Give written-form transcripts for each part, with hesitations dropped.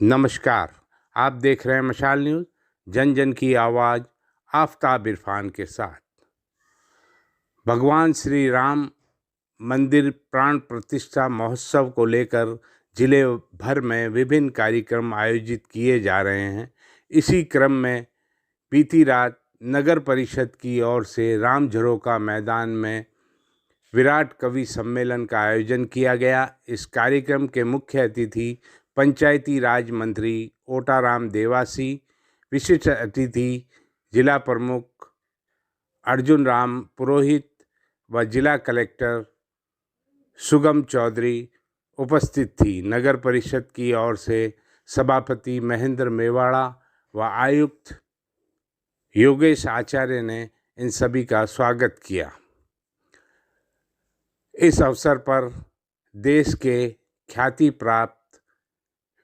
नमस्कार, आप देख रहे हैं मशाल न्यूज़, जन जन की आवाज़, आफताब इरफान के साथ। भगवान श्री राम मंदिर प्राण प्रतिष्ठा महोत्सव को लेकर जिले भर में विभिन्न कार्यक्रम आयोजित किए जा रहे हैं। इसी क्रम में बीती रात नगर परिषद की ओर से राम झरोका मैदान में विराट कवि सम्मेलन का आयोजन किया गया। इस कार्यक्रम के मुख्य अतिथि पंचायती राज मंत्री ओटाराम देवासी, विशिष्ट अतिथि जिला प्रमुख अर्जुन राम पुरोहित व जिला कलेक्टर सुगम चौधरी उपस्थित थी। नगर परिषद की ओर से सभापति महेंद्र मेवाड़ा व आयुक्त योगेश आचार्य ने इन सभी का स्वागत किया। इस अवसर पर देश के ख्याति प्राप्त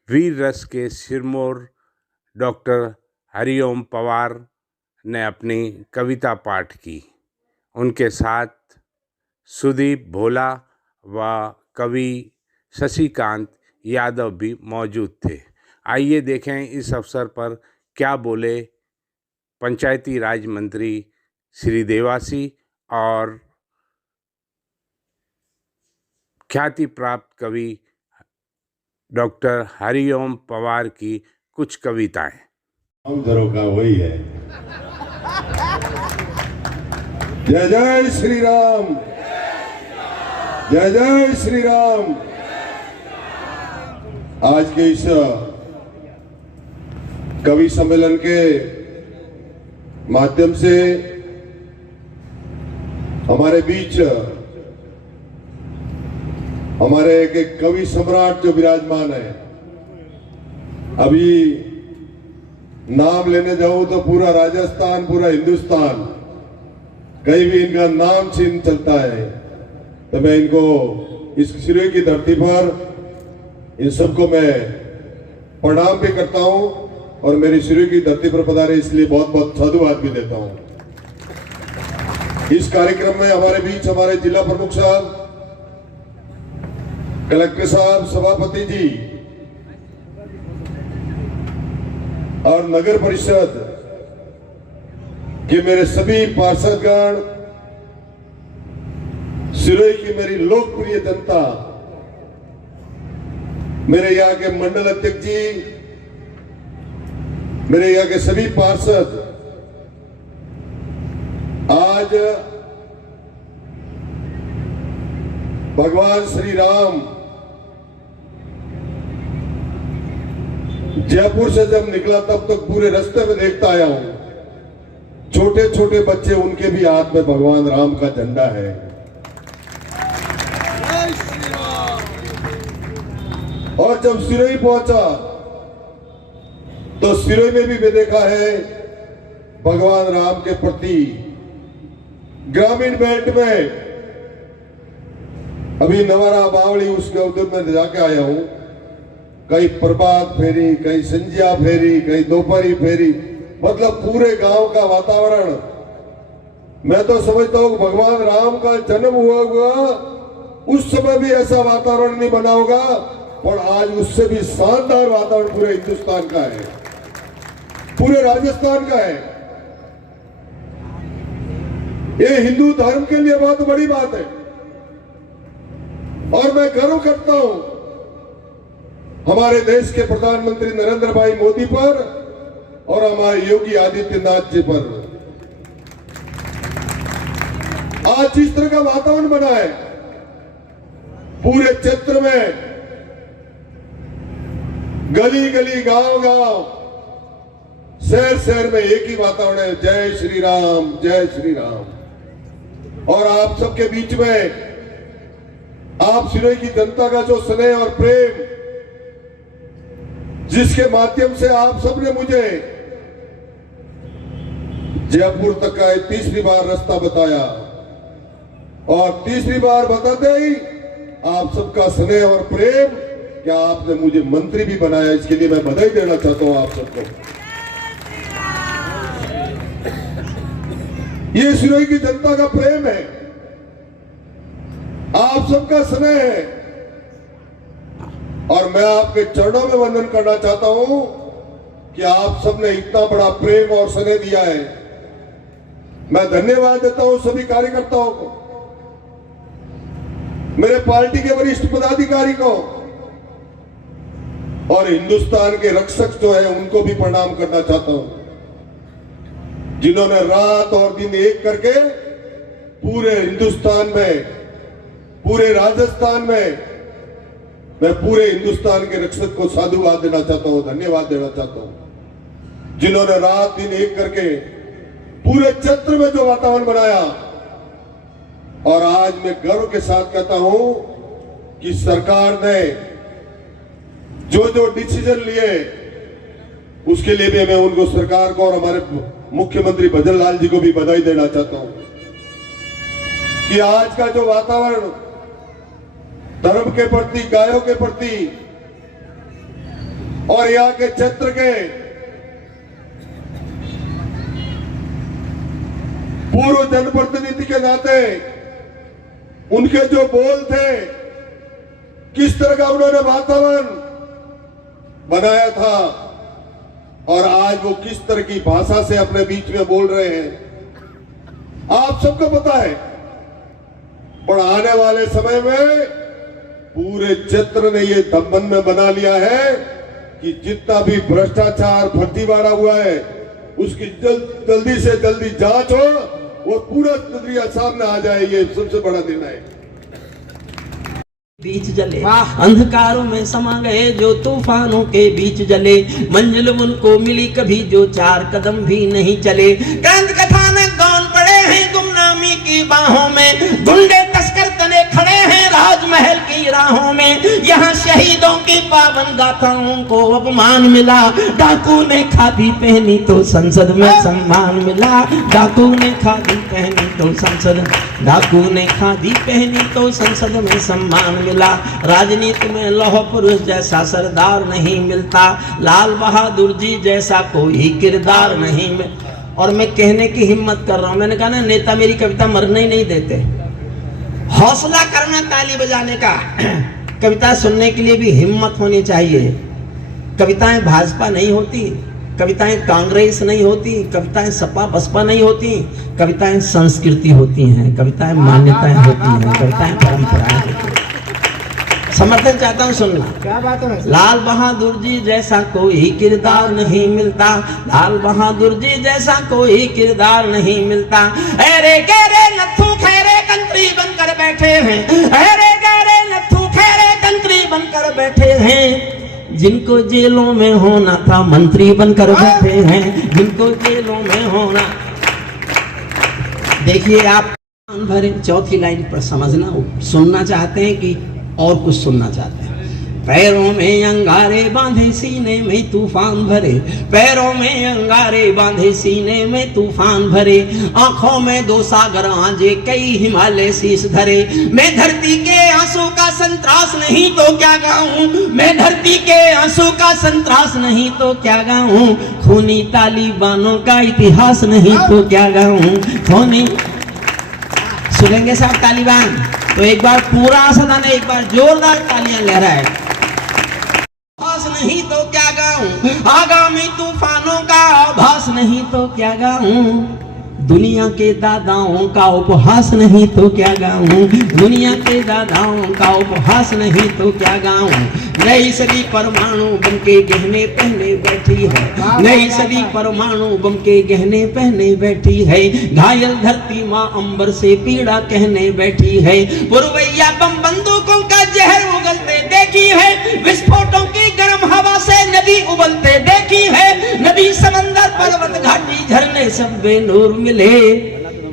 वीर रस के सिरमौर डॉक्टर हरिओम पवार ने अपनी कविता पाठ की। उनके साथ सुदीप भोला व कवि शशिकांत यादव भी मौजूद थे। आइए देखें इस अवसर पर क्या बोले पंचायती राज मंत्री श्री देवासी और ख्याति प्राप्त कवि डॉक्टर हरिओम पवार की कुछ कविताएं। राम झरोका वही है। जय जय श्री राम, जय जय श्री राम। आज के इस कवि सम्मेलन के माध्यम से हमारे बीच हमारे एक कवि सम्राट जो विराजमान है। अभी नाम लेने जाऊं तो पूरा राजस्थान, पूरा हिंदुस्तान, कहीं भी इनका नाम छीन चलता है। तो मैं इनको इस सिरोही की धरती पर इन सबको मैं प्रणाम भी करता हूं और मेरी सिरोही की धरती पर पधारे इसलिए बहुत बहुत साधुवाद भी देता हूं। इस कार्यक्रम में हमारे बीच हमारे जिला प्रमुख साहब, कलेक्टर साहब, सभापति जी और नगर परिषद के मेरे सभी पार्षदगण, सिरोही की मेरी लोकप्रिय जनता, मेरे यहाँ के मंडल अध्यक्ष जी, मेरे यहाँ के सभी पार्षद, आज भगवान श्री राम जयपुर से जब निकला तब तक पूरे रास्ते में देखता आया हूं, छोटे छोटे बच्चे, उनके भी हाथ में भगवान राम का झंडा है। और जब सिरोही पहुंचा तो सिरोही में भी मैं देखा है भगवान राम के प्रति ग्रामीण बेल्ट में अभी नवारा बावली उसके उधर में जाके आया हूं। कहीं प्रभात फेरी, कहीं संजिया फेरी, कहीं दोपहरी फेरी, मतलब पूरे गांव का वातावरण, मैं तो समझता हूं भगवान राम का जन्म हुआ होगा उस समय भी ऐसा वातावरण नहीं बना होगा, और आज उससे भी शानदार वातावरण पूरे हिंदुस्तान का है, पूरे राजस्थान का है। ये हिंदू धर्म के लिए बहुत बड़ी बात है और मैं गर्व करता हूं हमारे देश के प्रधानमंत्री नरेंद्र भाई मोदी पर और हमारे योगी आदित्यनाथ जी पर। आज जिस तरह का वातावरण बना है पूरे क्षेत्र में, गली गली, गांव गांव, शहर शहर में एक ही वातावरण है, जय श्री राम, जय श्री राम। और आप सबके बीच में आप सिरोही की जनता का जो स्नेह और प्रेम, जिसके माध्यम से आप सबने मुझे जयपुर तक का तीसरी बार रास्ता बताया, और तीसरी बार बताते ही आप सबका स्नेह और प्रेम, क्या आपने मुझे मंत्री भी बनाया, इसके लिए मैं बधाई देना चाहता हूं आप सबको। ये सिरोही की जनता का प्रेम है। आप सबका स्नेह है और मैं आपके चरणों में वंदन करना चाहता हूं कि आप सबने इतना बड़ा प्रेम और स्नेह दिया है। मैं धन्यवाद देता हूं सभी कार्यकर्ताओं को, मेरे पार्टी के वरिष्ठ पदाधिकारी को और हिंदुस्तान के रक्षक जो है उनको भी प्रणाम करना चाहता हूं, जिन्होंने रात और दिन एक करके पूरे हिंदुस्तान में, पूरे राजस्थान में, मैं पूरे हिंदुस्तान के रक्षक को साधुवाद देना चाहता हूं, धन्यवाद देना चाहता हूं, जिन्होंने रात दिन एक करके पूरे क्षेत्र में जो वातावरण बनाया। और आज मैं गर्व के साथ कहता हूं कि सरकार ने जो जो डिसीजन लिए उसके लिए भी मैं उनको, सरकार को और हमारे मुख्यमंत्री भजन लाल जी को भी बधाई देना चाहता हूं कि आज का जो वातावरण धर्म के प्रति, गायों के प्रति और यहाँ के क्षेत्र के पूर्व जनप्रतिनिधि के नाते उनके जो बोल थे, किस तरह का उन्होंने वातावरण बनाया था और आज वो किस तरह की भाषा से अपने बीच में बोल रहे हैं, आप सबको पता है। पर आने वाले समय में पूरे क्षेत्र ने ये दमन में बना लिया है कि जितना भी भ्रष्टाचार, फर्जीवाड़ा हुआ है उसकी जल्दी से जल्दी जांच हो, वो पूरा नजरिया सामने आ जाए। ये सबसे बड़ा निर्णय है। बीच जले अंधकारों में समा गए जो तूफानों के बीच जले, मंजिल उनको मिली कभी जो 4 कदम भी नहीं चले। क्रांति कथानक गौन पड़े हैं गुमनामी की बाहों में, गुंडे तस्कर तने खड़े हैं राजमहल की राहों में। यहाँ शहीदों की पावन गाथाओं को अपमान मिला, डाकू ने खादी पहनी तो संसद में सम्मान मिला। डाकू ने खादी पहनी तो संसद, डाकू ने खादी पहनी तो संसद में सम्मान मिला। राजनीति में लौह पुरुष जैसा सरदार नहीं मिलता, लाल बहादुर जी जैसा कोई किरदार नहीं मिलता। और मैं कहने की हिम्मत कर रहा हूं, मैंने कहा ना नेता मेरी कविता मरने ही नहीं देते। हौसला करना ताली बजाने का, कविता सुनने के लिए भी हिम्मत होनी चाहिए। कविताएं भाजपा नहीं होती, कविताएं कांग्रेस नहीं होती, कविताएं सपा बसपा नहीं होती, कविताएं संस्कृति होती हैं, कविताएं मान्यताएं होती हैं, कविताएं परंपराएं होती हैं। समर्थन चाहता हूँ सुनना। क्या बात है? लाल बहादुर जी जैसा कोई किरदार नहीं मिलता, लाल बहादुर जी जैसा कोई किरदार नहीं मिलता। अरे गहरे नथु खैरे कंत्री बनकर बैठे हैं, अरे गहरे नथु खैरे कंत्री बनकर बैठे हैं। जिनको जेलों में होना था मंत्री बनकर बैठे हैं, जिनको जेलों में होना। देखिए आप भरे चौथी लाइन पर समझना, सुनना चाहते हैं कि और कुछ सुनना चाहते हैं। पैरों में अंगारे बांधे सीने में तूफान भरे, पैरों में अंगारे बांधे सीने में तूफान भरे। आंखों में 2 सागर आंजे कई हिमालय शीश धरे। मैं धरती के आंसू का संतरास नहीं तो क्या गाऊं, मैं धरती के आंसू का संतरास नहीं तो क्या गाऊं। खूनी तालिबानों का इतिहास नहीं तो क्या गाऊं। खूनी सुनेंगे साहब तालिबान तो एक बार पूरा सदन एक बार जोरदार तालियां लहराए। आभास नहीं तो क्या गाऊं, आगामी तूफानों का आभास नहीं तो क्या गाऊं। दुनिया के दादाओं का उपहास नहीं तो क्या गाऊं, दुनिया के दादाओं का उपहास नहीं तो क्या गाऊं। नई सदी परमाणु बम के गहने पहने बैठी है, नई सदी परमाणु बम के गहने पहने बैठी है। घायल धरती माँ अंबर से पीड़ा कहने बैठी है। पुरवैया बम बंदूकों का जहर उगलते देखी है, विस्फोटों की गर्म हवा से नदी उबलते देखी है। नदी समंदर पर्वत घाटी झरने सब बेनूर मिले,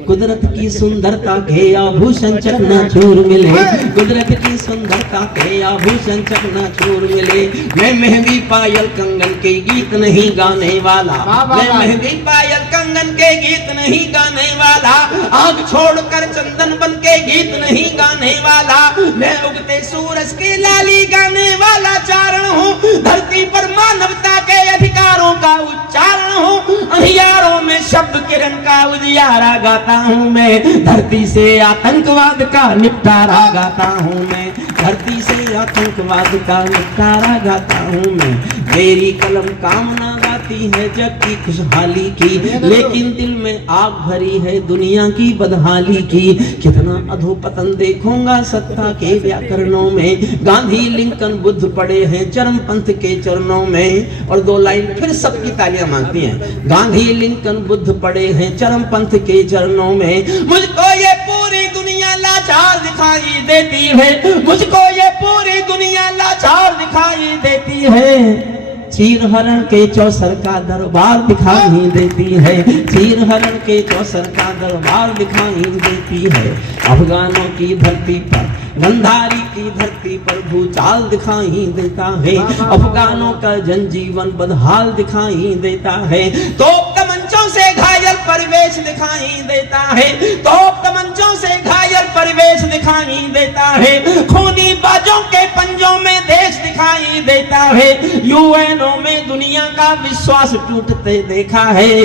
कुदरत की सुंदरता के आभूषण चकनाचूर मिले, कुदरत की सुंदरता के आभूषण चकनाचूर मिले। मैं मेहंदी पायल कंगन के गीत नहीं गाने वाला, मैं मेहंदी पायल कंगन के गीत नहीं गाने वाला। आग छोड़कर चंदन बन के गीत नहीं गाने वाला, मैं उगते सूरज की लाली गाने वाला चारण हूँ। धरती पर मानवता के अधिकारों का का उच्चारण हूँ, अंधियारों में शब्द किरण का उजियारा गाता हूँ मैं, धरती से आतंकवाद का निपटारा गाता हूँ मैं, धरती से आतंकवाद का निपटारा गाता हूँ मैं। मेरी कलम कामना गाती है जग की खुशहाली की, लेकिन दिल में आग भरी है दुनिया की बदहाली की। कितना अधोपतन देखूंगा सत्ता के व्याकरणों में, गांधी लिंकन बुद्ध पड़े हैं चरम पंथ के चरणों में। और दो लाइन फिर सबकी तालियां मांगती हैं। गांधी लिंकन बुद्ध पड़े हैं चरम पंथ के चरणों में, मुझको ये पूरी दुनिया लाचार दिखाई देती है, मुझको ये पूरी दुनिया लाचार दिखाई देती है। चीर हरण के चौसर का दरबार दिखाई देती है, चीर हरण के चौसर का दरबार दिखाई देती है। अफगानों की धरती पर, गंधारी की धरती पर भूचाल दिखाई देता है, अफगानों का जनजीवन बदहाल दिखाई देता है। तोप तमंचों से घायल परिवेश दिखाई देता है, तोप तमंचों से घायल परिवेश दिखाई देता है। खूनी बाजों के पंजों में देश दिखाई देता है, यूएनओ में दुनिया का विश्वास टूटते देखा है।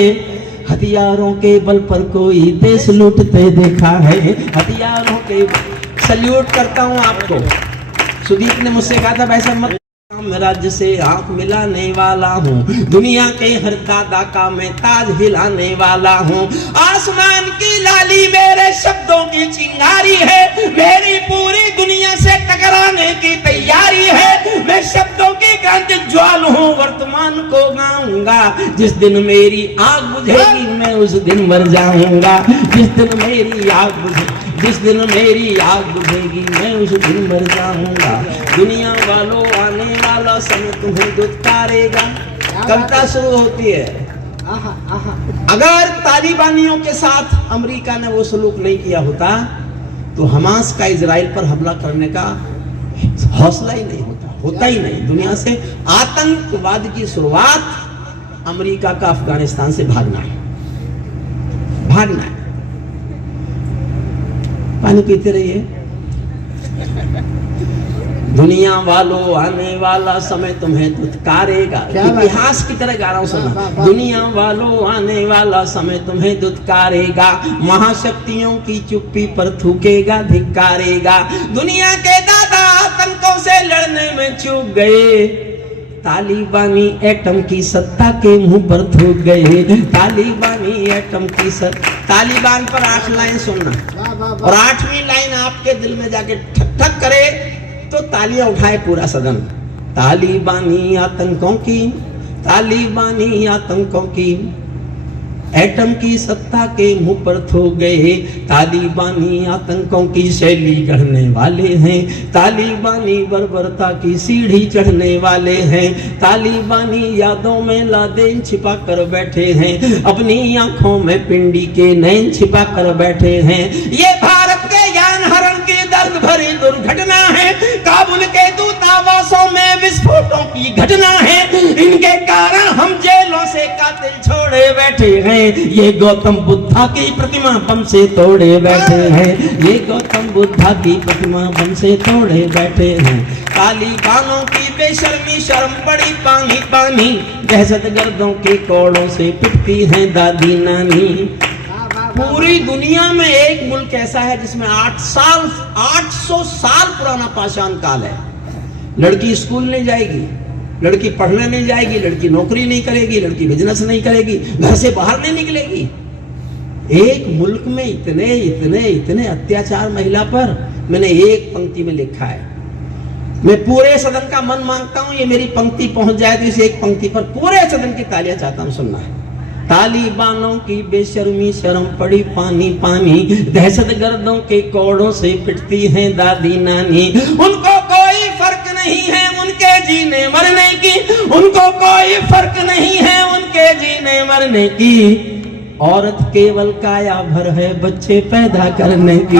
हथियारों के बल पर कोई देश लूटते देखा है, हथियारों के। सल्यूट करता हूं आपको। सुदीप ने मुझसे कहा था वैसा मत, राज्य से आंख मिलाने वाला हूँ, दुनिया के हर दादा का मैं ताज हिलाने वाला हूँ। आसमान की लाली मेरे शब्दों की चिंगारी है, मेरी पूरी दुनिया से टकराने की तैयारी है। मैं शब्दों की क्रांति ज्वाल हूँ, वर्तमान को गाऊंगा। जिस दिन मेरी आग बुझेगी मैं उस दिन मर जाऊंगा, जिस दिन मेरी आग बुझेगी, जिस दिन मेरी आग बुझेगी मैं उस दिन मर जाऊंगा। दुनिया वालों आने वाला समय तुम्हें दुत्कारेगा। कविता शुरू होती है, अगर तालिबानियों के साथ अमेरिका ने वो सलूक नहीं किया होता तो हमास का इजराइल पर हमला करने का हौसला ही नहीं होता ही नहीं। दुनिया से आतंकवाद की शुरुआत अमेरिका का अफगानिस्तान से भागना है। पानी पीते रहिए। दुनिया वालों आने वाला समय तुम्हें दुत्कारेगा। इतिहास की तरह गा रहा हूं, सुनना। दुनिया वालों आने वाला समय तुम्हें दुत्कारेगा, महाशक्तियों की चुप्पी पर थूकेगा, धिक्कारेगा। दुनिया के दादा आतंकों से लड़ने में चूक गए, तालिबानी एटम की सत्ता के मुंह पर थूक गए। तालिबानी एटम की सत्ता। तालिबान पर 8 लाइन सुनना, और 8वीं लाइन आपके दिल में जाके ठक ठक करे तो तालियां उठाए पूरा सदन। तालिबानी आतंकों की, तालिबानी आतंकों की एटम की सत्ता के मुंह पर थूक गए। तालिबानी आतंकों की शैली गढ़ने वाले हैं, तालिबानी बर्बरता की सीढ़ी चढ़ने वाले हैं। तालिबानी यादों में लादेन छिपा कर बैठे हैं, अपनी आंखों में पिंडी के नैन छिपा कर बैठे हैं। ये भारत के ज्ञान हरण की दर्द भरी दुर्घटना है, काबुल के दूतावासों में विस्फोटों की घटना है। इनके कारण हम जेलों से कातिल छोड़े बैठे हैं। ये गौतम बुद्धा की प्रतिमा बम से तोड़े बैठे हैं, ये गौतम बुद्धा की प्रतिमा बम से तोड़े बैठे हैं। तालिबानों की बेशर्मी शर्म पड़ी पानी पानी, दहशतगर्दों के कोड़ों से पिटती हैं दादी नानी। पूरी दुनिया में एक मुल्क ऐसा है जिसमें 800 साल पुराना पाषाण काल है। लड़की स्कूल नहीं जाएगी, लड़की पढ़ने नहीं जाएगी, लड़की नौकरी नहीं करेगी, लड़की बिजनेस नहीं करेगी, घर से बाहर नहीं निकलेगी। एक मुल्क में इतने इतने इतने अत्याचार महिला पर मैंने एक पंक्ति में लिखा है। मैं पूरे सदन का मन मांगता हूं ये मेरी पंक्ति पहुंच जाए तो इस एक पंक्ति पर पूरे सदन की तालियां चाहता हूं सुनना है। तालिबानों की बेशर्मी शर्म पड़ी पानी पानी, दहशतगर्दों के कोड़ों से पिटती हैं दादी नानी। उनको कोई फर्क नहीं है उनके जीने मरने की, उनको कोई फर्क नहीं है उनके जीने मरने की। औरत केवल काया भर है बच्चे पैदा करने की,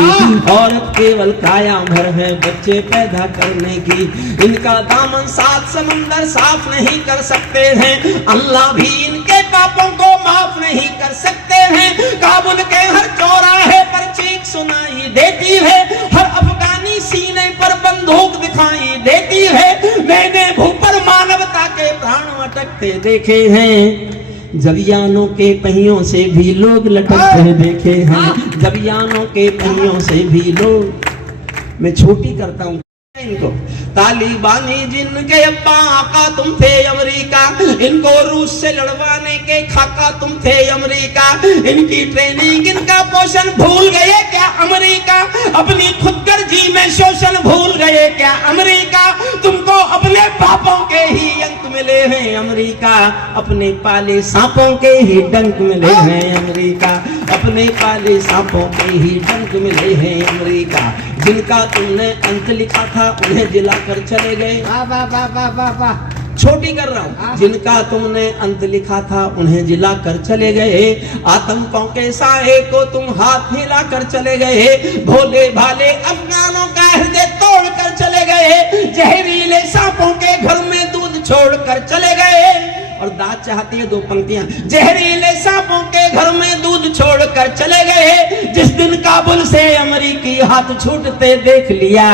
औरत केवल काया भर है बच्चे पैदा करने की। इनका दामन 7 समंदर साफ नहीं कर सकते हैं, अल्लाह भी इनके पापों को माफ नहीं कर सकते हैं। काबुल के हर चौराहे पर चीख सुनाई देती है, हर अफगानी सीने पर बंदूक दिखाई देती है। मैंने भू पर मानवता के प्राण अटकते भागते देखे हैं, जबियानों के पहियों से भी लोग लटकते देखे हैं, जबियानों के पहियों से भी लोग। मैं छोटी करता हूँ इनको। तालिबानी जिनके अब्बा आका तुम थे अमेरिका, इनको रूस से लड़वाने के खाका तुम थे अमेरिका, इनकी ट्रेनिंग इनका पोषण भूल गए क्या अमेरिका, अपनी खुदगर्जी में शोषण भूल गए क्या अमेरिका, तुमको अपने पापों के ही अंक मिले हैं अमेरिका, अपने पाले सांपों के ही डंक मिले हैं अमेरिका, अपने पाले सांपों के ही डंक मिले हैं अमेरिका, जिनका तुमने अंत लिखा था उन्हें जिलाकर चले गए। वाह वाह वाह वाह वाह वाह। छोटी कर रहा हूँ। जिनका तुमने अंत लिखा था उन्हें जिलाकर चले गए, आतंकों के साए को तुम हाथ हिलाकर चले गए, भोले भाले अफगानों का हृदय तोड़ कर चले गए, जहरीले सांपों के घर में दूध छोड़ कर चले गए। और दाद चाहती है दो पंक्तियां, जहरीले सांपों के घर में दूध छोड़कर चले गए, जिस दिन काबुल से अमेरिकी हाथ छूटते देख लिया,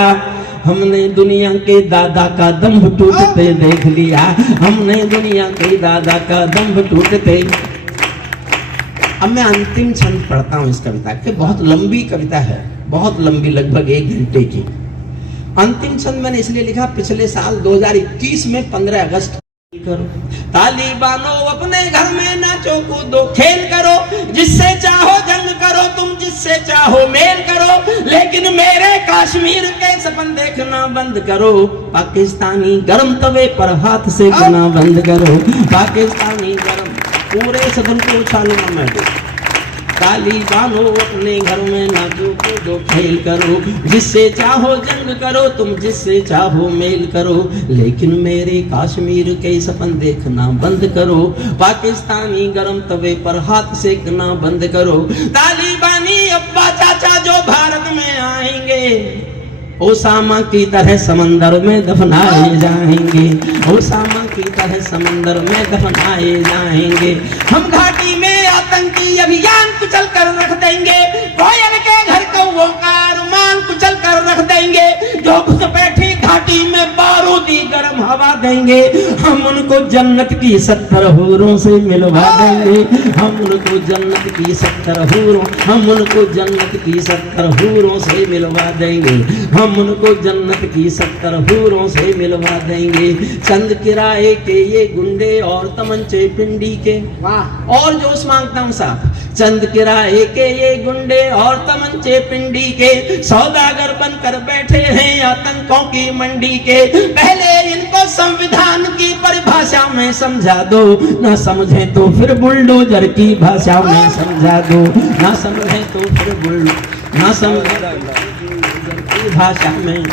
हमने दुनिया के दादा का दम्भ टूटते देख लिया, हमने दुनिया के दादा का दम्भ टूटते। अब मैं अंतिम छंद पढ़ता हूं इस कविता के, बहुत लंबी कविता है, बहुत लंबी, लगभग 1 घंटे की। अंतिम छंद मैंने इसलिए लिखा, पिछले साल 2021 में 15 अगस्त करो, तालिबानों अपने घर में नाचो कूदो खेल करो, जिससे चाहो जंग करो तुम, जिससे चाहो मेल करो, लेकिन मेरे कश्मीर के सपन देखना बंद करो, पाकिस्तानी गरम तवे पर हाथ सेकना बंद करो, पाकिस्तानी गरम। पूरे सदन को उछालूंगा मैं। तालिबानों अपने घर में नाचो कूदो खेल करो, जिससे चाहो जंग करो तुम, जिससे चाहो मेल करो, लेकिन मेरे कश्मीर के सपन देखना बंद करो, पाकिस्तानी गरम तवे पर हाथ सेकना बंद करो। तालिबानी अब्बा चाचा जो भारत में आएंगे, ओसामा की तरह समंदर में दफनाए जाएंगे, ओसामा की तरह समंदर में दफनाए जाएंगे। हम घाटी में आतंकी अभियान कुचल कर रख देंगे, कोयल के घर कौओं का अरमान कुचल कर रख देंगे, जो घुसपैठी घाटी में बारूदी गर्म हवा देंगे, हम उनको जन्नत की 70 हूरों से मिलवा देंगे, हम उनको जन्नत की 70 हूरों, हम उनको जन्नत की 70 हूरों से मिलवा देंगे, हम उनको जन्नत की 70 हूरों से मिलवा देंगे। चंद किराए के ये गुंडे और तमंचे पिंडी के, वाह। और जोश मांगता हूँ साहब, चंद किराए के ये गुंडे और तमंचे पिंडी के, सौदागर बनकर बैठे हैं आतंकों की मंडी के, पहले इनको संविधान की परिभाषा में समझा दो, ना समझे तो फिर बुलडोजर की भाषा में समझा दो, ना समझे तो फिर ना समझे की भाषा में